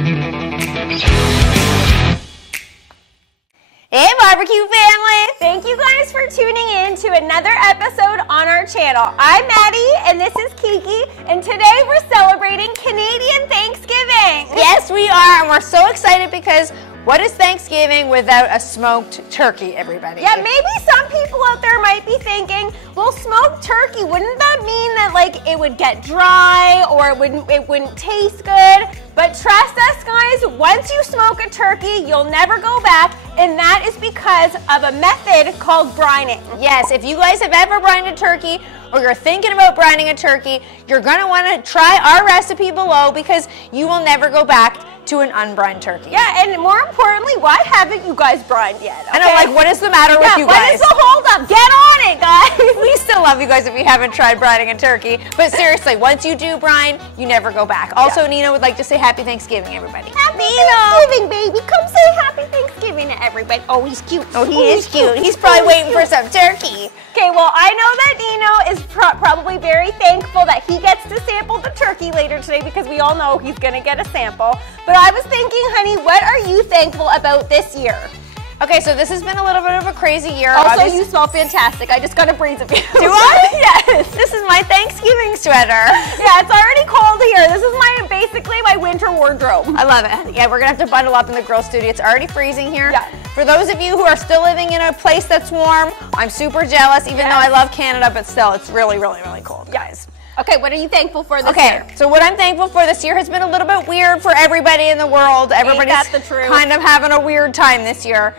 Hey barbecue family! Thank you guys for tuning in to another episode on our channel. I'm Maddie and this is Kiki, and today we're celebrating Canadian Thanksgiving. Yes, we are, and we're so excited because what is Thanksgiving without a smoked turkey, everybody? Yeah, maybe some people out there might be thinking, well, smoked turkey, wouldn't that mean that like it would get dry or it wouldn't taste good? But trust us guys, once you smoke a turkey, you'll never go back, and that is because of a method called brining. Yes, if you guys have ever brined a turkey, or you're thinking about brining a turkey, you're gonna wanna try our recipe below because you will never go back to an unbrined turkey. Yeah, and more importantly, why haven't you guys brined yet? Okay? I know, like, what is the matter with you guys? What is the hold up? Get on it, guys! We still love you guys if you haven't tried brining a turkey, but seriously, once you do brine, you never go back. Also, Nina would like to say Happy Thanksgiving, everybody. Happy Thanksgiving, baby! Come say Happy Thanksgiving to everybody. Oh, he's cute. Oh, he is cute. He's probably waiting for some turkey. Okay, well, I know that Nino is probably very thankful that he gets to sample the turkey later today because we all know he's gonna get a sample. But I was thinking, honey, what are you thankful about this year? Okay, so this has been a little bit of a crazy year. Also, you smell fantastic. I just got a breeze of you. Do I? Yes. This is my Thanksgiving sweater. Yeah, it's already cold here. This is basically my winter wardrobe. I love it. Yeah, we're gonna have to bundle up in the girl studio. It's already freezing here. Yeah. For those of you who are still living in a place that's warm, I'm super jealous, even though I love Canada, but still, it's really, really, really cold, guys. Okay, what are you thankful for this year? Okay, so what I'm thankful for this year has been a little bit weird for everybody in the world. Everybody's kind of having a weird time this year.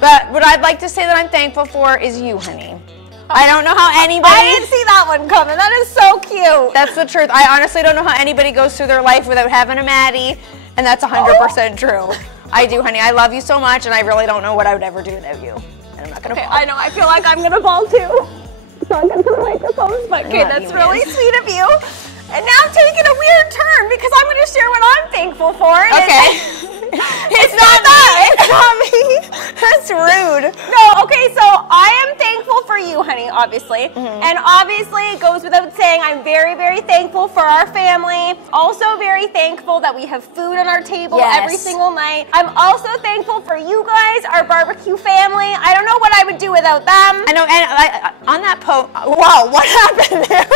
But what I'd like to say that I'm thankful for is you, honey. I don't know how anybody... I didn't see that one coming. That is so cute. That's the truth. I honestly don't know how anybody goes through their life without having a Maddie, and that's 100% true. I do, honey. I love you so much, and I really don't know what I would ever do without you. And I'm not going to fall. I know. I feel like I'm going to fall, too. So I'm going to the microphone. But, okay, that's really sweet of you. And now I'm taking a weird turn because I'm going to share what I'm thankful for. Okay. It's not that. It's not me. That's rude. No, okay, so I am thankful for you, honey, obviously. And obviously, it goes without saying, I'm very, very thankful for our family. Also very thankful that we have food on our table every single night. I'm also thankful for you guys, our barbecue family. I don't know what I would do without them. I know, and on that wow, what happened there?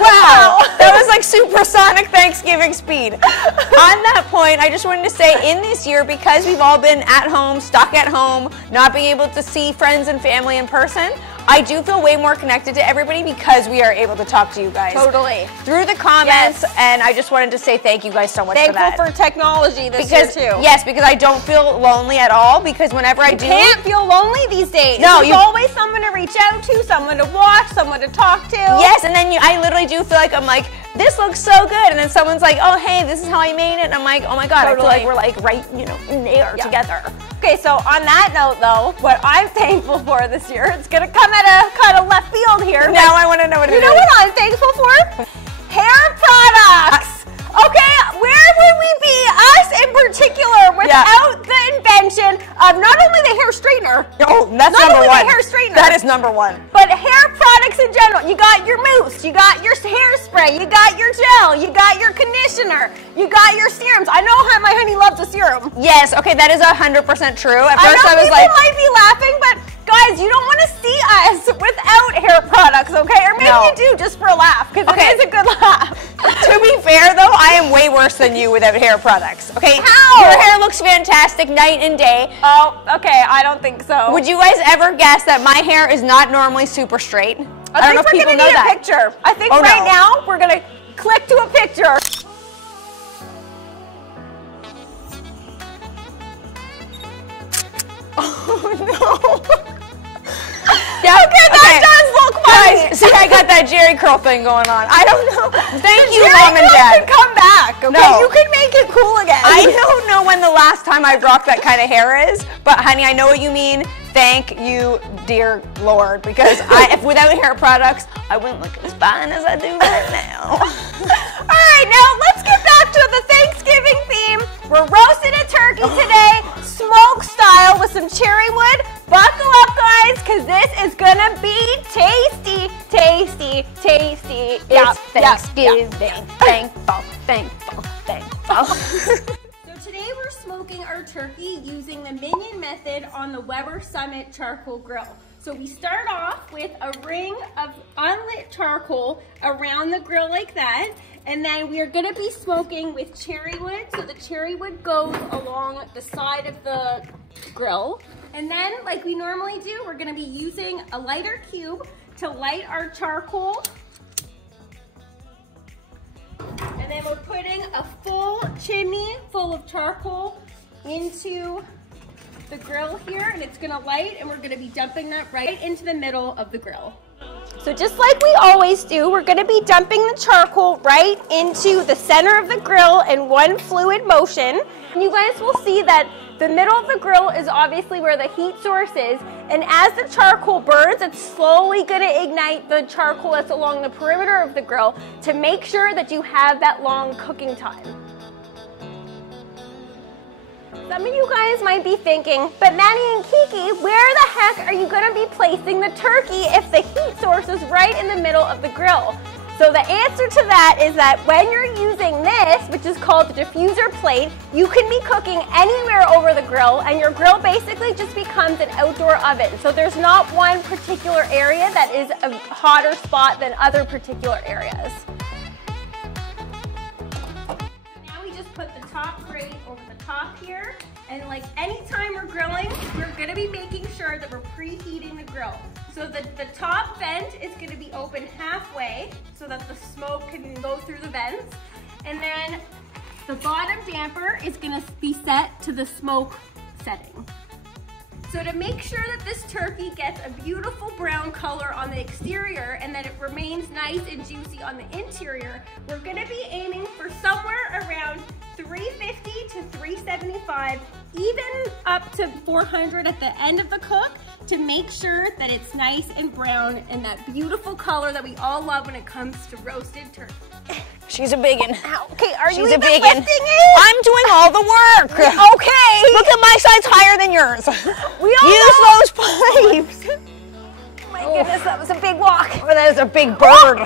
Wow, that was like supersonic Thanksgiving speed. On that point, I just wanted to say in this year, because we've all been at home, stuck at home, not being able to see friends and family in person, I do feel way more connected to everybody because we are able to talk to you guys. Totally. Through the comments, and I just wanted to say thank you guys so much for that. Thankful for technology this year too. Yes, because I don't feel lonely at all, because whenever I do... You can't feel lonely these days. No, There's always someone to reach out to, someone to watch, someone to talk to. Yes, and then I literally do feel like I'm like, this looks so good, and then someone's like, oh hey, this is how I made it, and I'm like, oh my god, I feel like we're like right, in there together. Okay, so on that note though, what I'm thankful for this year, it's gonna come at a kind of left field here. Now I want to know what it is. You know what I'm thankful for? Hair products. Okay, where would we be, us in particular, without the invention of not only the hair straightener. Oh, that's number one. The hair straightener. That is number one. But hair products in general. You got your mousse, you got your hairspray, you got your gel, you got your conditioner, you got your serums. I know how my honey loves a serum. Yes, okay, that is 100% true. At first I was like, people might be laughing, but guys, you don't want to see us without hair products, okay? Or maybe you do just for a laugh, because it is a good laugh. To be fair though, I am way worse than you without hair products, okay? How? Your hair looks fantastic night and day. Oh, okay, I don't think so. Would you guys ever guess that my hair is not normally super straight? I don't know if people know that. I think we're gonna need a picture. I think right now we're gonna click to a picture. Oh no. Yeah, okay, that does look funny. Guys, see, I got that Jerry curl thing going on. I don't know. Thank you, Jerry Mom and Dad. Can come back, okay? No. You can make it cool again. I don't know when the last time I rocked that kind of hair is, but honey, I know what you mean. Thank you, dear Lord, because if without hair products, I wouldn't look as fine as I do right now. All right, now let's get back to the Thanksgiving theme. We're roasting a turkey today, smoke style with some cherry wood. Buckle up, guys, because this is gonna be tasty, tasty, tasty. It's Thanksgiving. Thankful, thankful, thankful. So today we're smoking our turkey using the Minion Method on the Weber Summit charcoal grill. So we start off with a ring of unlit charcoal around the grill like that, and then we are going to be smoking with cherry wood. So the cherry wood goes along the side of the grill, and then like we normally do, we're going to be using a lighter cube to light our charcoal. And then we're putting a full chimney full of charcoal into the grill here, and it's gonna light, and we're gonna be dumping that right into the middle of the grill. So just like we always do, we're gonna be dumping the charcoal right into the center of the grill in one fluid motion. And you guys will see that the middle of the grill is obviously where the heat source is, and as the charcoal burns, it's slowly gonna ignite the charcoal that's along the perimeter of the grill to make sure that you have that long cooking time. Some of you guys might be thinking, but Maddie and Kiki, where the heck are you going to be placing the turkey if the heat source is right in the middle of the grill? So the answer to that is that when you're using this, which is called the diffuser plate, you can be cooking anywhere over the grill, and your grill basically just becomes an outdoor oven. So there's not one particular area that is a hotter spot than other particular areas. Put the top grate over the top here, and like anytime we're grilling, we're gonna be making sure that we're preheating the grill. So the top vent is gonna be open halfway so that the smoke can go through the vents, and then the bottom damper is gonna be set to the smoke setting. So to make sure that this turkey gets a beautiful brown color on the exterior and that it remains nice and juicy on the interior, we're gonna be aiming for somewhere around 350 to 375, even up to 400 at the end of the cook, to make sure that it's nice and brown and that beautiful color that we all love when it comes to roasted turkey. She's a biggin'. Okay, are you even lifting it? I'm doing all the work. Okay. Look at my side's higher than yours. We all use know. those pipes. Oh my goodness, that was a big walk. Oh, that is a big bird.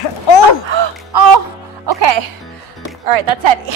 Okay. All right, that's heavy.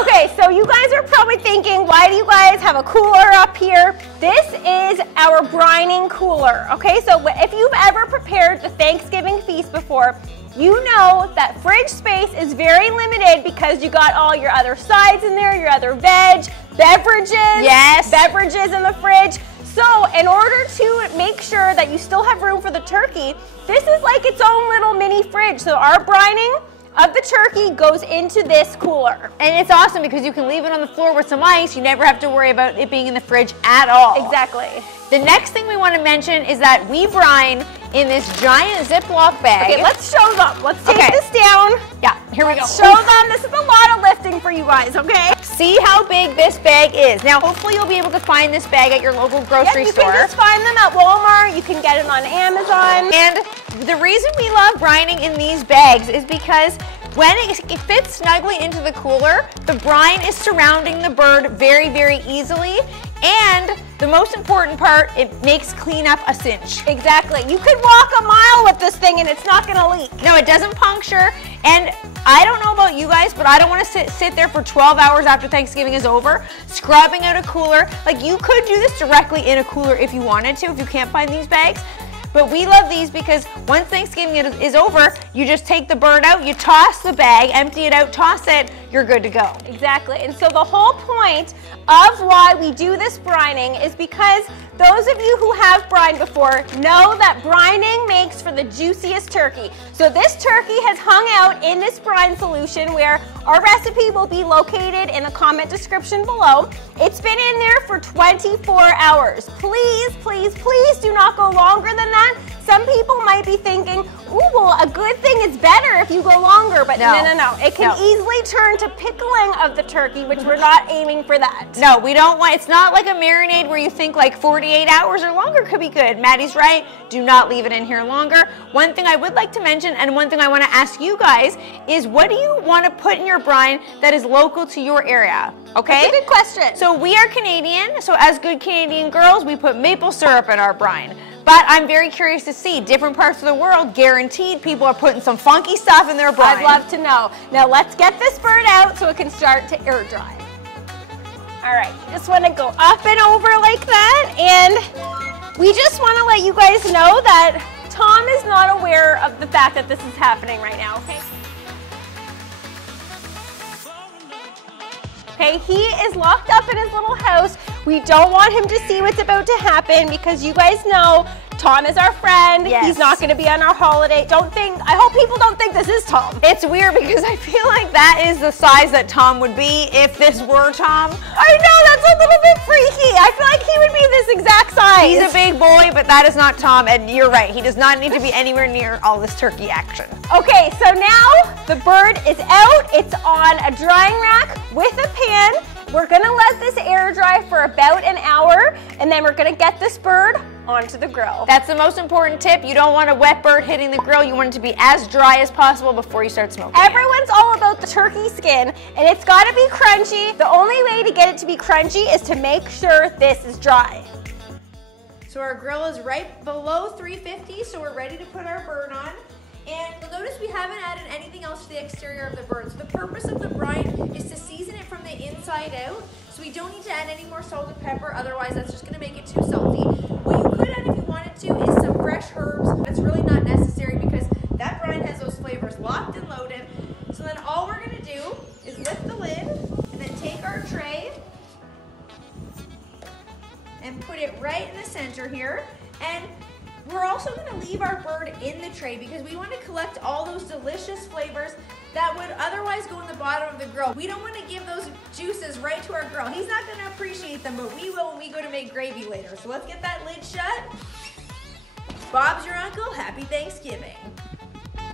Okay, so you guys are probably thinking, why do you guys have a cooler up here? This is our brining cooler, okay? So if you've ever prepared the Thanksgiving feast before, you know that fridge space is very limited because you got all your other sides in there, your other veg, beverages. Yes. Beverages in the fridge. So in order to make sure that you still have room for the turkey, this is like its own little mini fridge. So our brining of the turkey goes into this cooler. And it's awesome because you can leave it on the floor with some ice. You never have to worry about it being in the fridge at all. Exactly. The next thing we want to mention is that we brine in this giant Ziploc bag. Okay, let's show them. Let's take this down. Yeah, here we go. Show them. This is a lot of lifting for you guys, okay? See how big this bag is. Now, hopefully you'll be able to find this bag at your local grocery store. You can just find them at Walmart. You can get it on Amazon. And the reason we love brining in these bags is because when it fits snugly into the cooler, the brine is surrounding the bird very, very easily. And the most important part, it makes cleanup a cinch. Exactly. You could walk a mile with this thing and it's not going to leak. No, it doesn't puncture. And I don't know about you guys, but I don't want to sit there for 12 hours after Thanksgiving is over, scrubbing out a cooler. Like, you could do this directly in a cooler if you wanted to, if you can't find these bags. But we love these because once Thanksgiving is over, you just take the bird out, you toss the bag, empty it out, toss it, you're good to go. Exactly. And so the whole point of why we do this brining is because those of you who have brined before know that brining makes for the juiciest turkey. So this turkey has hung out in this brine solution, where our recipe will be located in the comment description below. It's been in there for 24 hours. Please, please, please do not go longer than that. Some people might be thinking, ooh, well, a good thing is better if you go longer, but no. It can easily turn to pickling of the turkey, which we're not aiming for that. No, we don't want, it's not like a marinade where you think like 48 hours or longer could be good. Maddie's right, do not leave it in here longer. One thing I would like to mention, and one thing I want to ask you guys, is what do you want to put in your brine that is local to your area? Okay? That's a good question. So we are Canadian, so as good Canadian girls, we put maple syrup in our brine. But I'm very curious to see different parts of the world. Guaranteed people are putting some funky stuff in their brine. I'd love to know. Now let's get this bird out so it can start to air dry. All right, you just want to go up and over like that, and we just want to let you guys know that Tom is not aware of the fact that this is happening right now, okay? Okay, he is locked up in his little house. We don't want him to see what's about to happen because you guys know Tom is our friend. Yes. He's not going to be on our holiday. I hope people don't think this is Tom. It's weird because I feel like that is the size that Tom would be if this were Tom. I know, that's a little bit freaky. I feel like he would be this exact size. He's a big boy, but that is not Tom, and you're right. He does not need to be anywhere near all this turkey action. Okay, so now the bird is out. It's on a drying rack with a pan. We're gonna let this air dry for about an hour, and then we're gonna get this bird onto the grill. That's the most important tip. You don't want a wet bird hitting the grill. You want it to be as dry as possible before you start smoking. Everyone's all about the turkey skin, and it's gotta be crunchy. The only way to get it to be crunchy is to make sure this is dry. So our grill is right below 350, so we're ready to put our bird on. And you'll notice we haven't added anything else to the exterior of the bird. So the purpose of the brine is to season it from the inside out. So we don't need to add any more salt and pepper, otherwise that's just gonna make it too salty. What you could add if you wanted to is some fresh herbs, but it's really not necessary because that brine has those flavors locked and loaded. So then all we're gonna do is lift the lid and then take our tray and put it right in the center here. And we're also going to leave our bird in the tray because we want to collect all those delicious flavors that would otherwise go in the bottom of the grill. We don't want to give those juices right to our grill. He's not going to appreciate them, but we will when we go to make gravy later. So let's get that lid shut. Bob's your uncle. Happy Thanksgiving.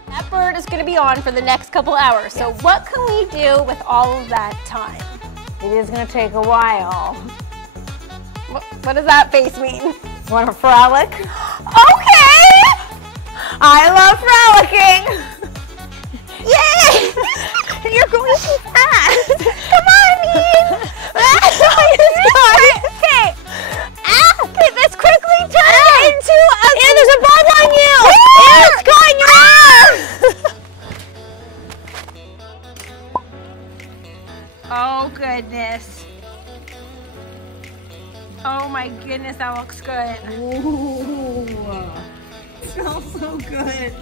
That bird is going to be on for the next couple hours. So what can we do with all of that time? It is going to take a while. What does that face mean? Want to frolic? Okay! I love frolicking! Yay! You're going too fast! Come on, Ian! Okay. Okay, let's quickly turn it into a... And there's a bug on you! Where? It's caught in your arm! Oh, goodness. Oh my goodness, that looks good. Ooh, it smells so good.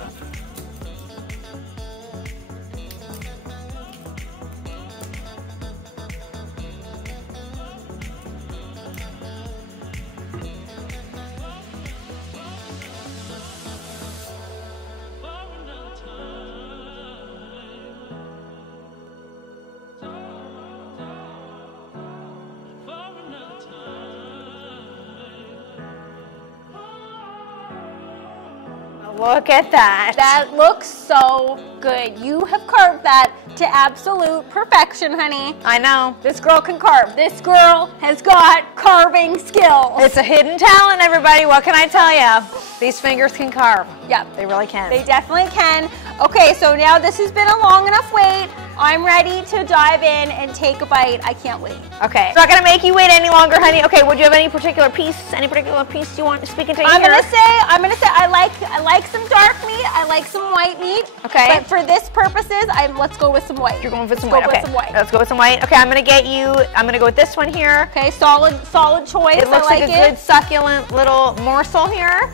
Look at that. That looks so good. You have carved that to absolute perfection, honey. I know. This girl can carve. This girl has got carving skills. It's a hidden talent, everybody. What can I tell you? These fingers can carve. Yep. They really can. They definitely can. Okay, so now this has been a long enough wait. I'm ready to dive in and take a bite. I can't wait. Okay. It's not gonna make you wait any longer, honey. Okay, would you have any particular piece you want to speak into here? I'm gonna say I like some dark meat. I like some white meat. Okay. But for this purposes, let's go with some white. You're going with some Let's white. go Okay. with some white. Let's go with some white. Okay, I'm gonna go with this one here. Okay, solid choice. It looks I like a good succulent little morsel here.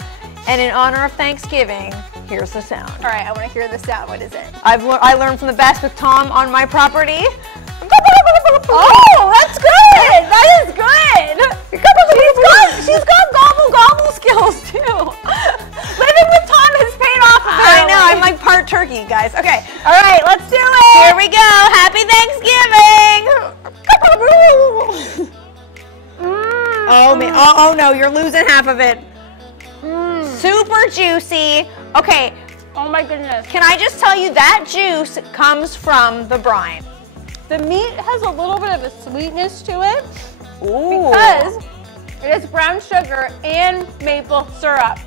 And in honor of Thanksgiving, here's the sound. All right, I want to hear the sound. What is it? I learned from the best with Tom on my property. Oh, that's good. That is good. She's got gobble skills too. Living with Tom has paid off. I know. I'm like part turkey, guys. Okay. All right, let's do it. Here we go. Happy Thanksgiving. Oh man. Oh no, you're losing half of it. Super juicy. Okay. Oh my goodness. Can I just tell you that juice comes from the brine? The meat has a little bit of a sweetness to it. Ooh. Because it is brown sugar and maple syrup.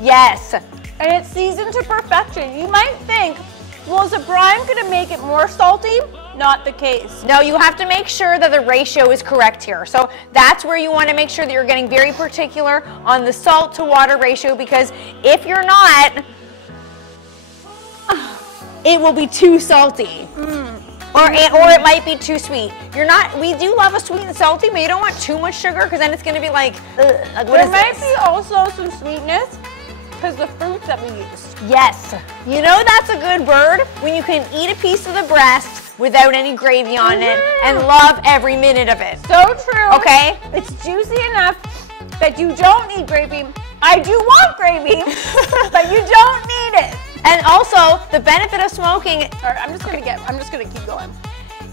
Yes. And it's seasoned to perfection. You might think, well, is the brine going to make it more salty? not the case. No, you have to make sure that the ratio is correct here. So that's where you want to make sure that you're getting very particular on the salt to water ratio, because if you're not, it will be too salty. Or it might be too sweet. We do love a sweet and salty, but you don't want too much sugar, because then it's going to be like, ugh, there might be also some sweetness because the fruits that we used. Yes. You know that's a good bird when you can eat a piece of the breast without any gravy on it and love every minute of it. So true. Okay? It's juicy enough that you don't need gravy. I do want gravy, but you don't need it. And also, the benefit of smoking, All right, I'm just gonna keep going.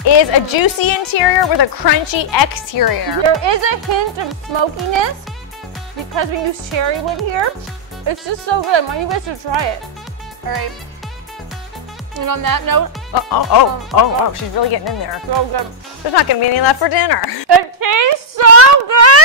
Is a juicy interior with a crunchy exterior. There is a hint of smokiness because we use cherry wood here. It's just so good. I want you guys to try it. All right. And on that note, oh, she's really getting in there. so good. There's not gonna be any left for dinner. It tastes so good.